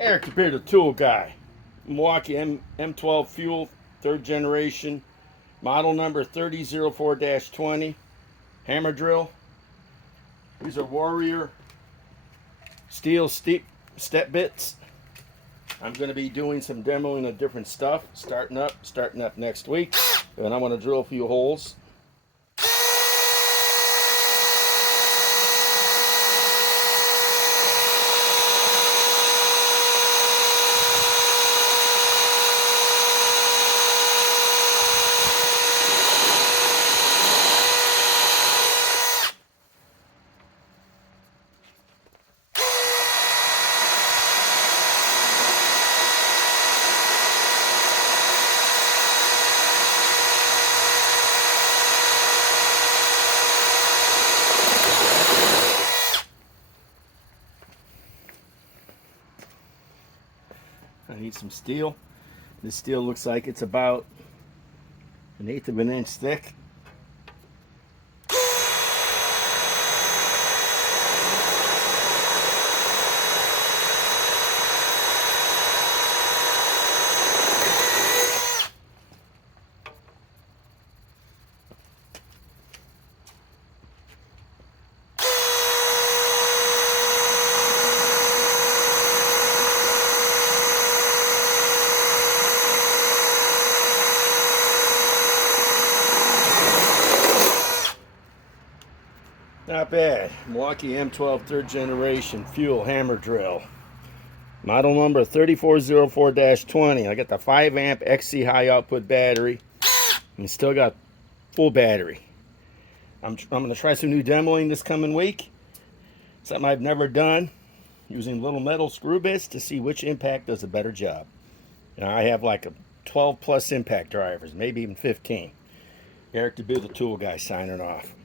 Eric the Bearded Tool Guy. Milwaukee M12 fuel, third generation, model number 3004-20, hammer drill. These are Warrior steel step bits. I'm going to be doing some demoing of different stuff, starting up next week, and I'm going to drill a few holes. I need some steel. This steel looks like it's about 1/8 of an inch thick. Not bad. Milwaukee M12 third generation fuel hammer drill. Model number 3404-20. I got the 5 amp XC high output battery. And still got full battery. I'm going to try some new demoing this coming week. Something I've never done. Using little metal screw bits to see which impact does a better job. Now, I have like a 12 plus impact drivers, maybe even 15. Eric the Bearded Tool Guy signing off.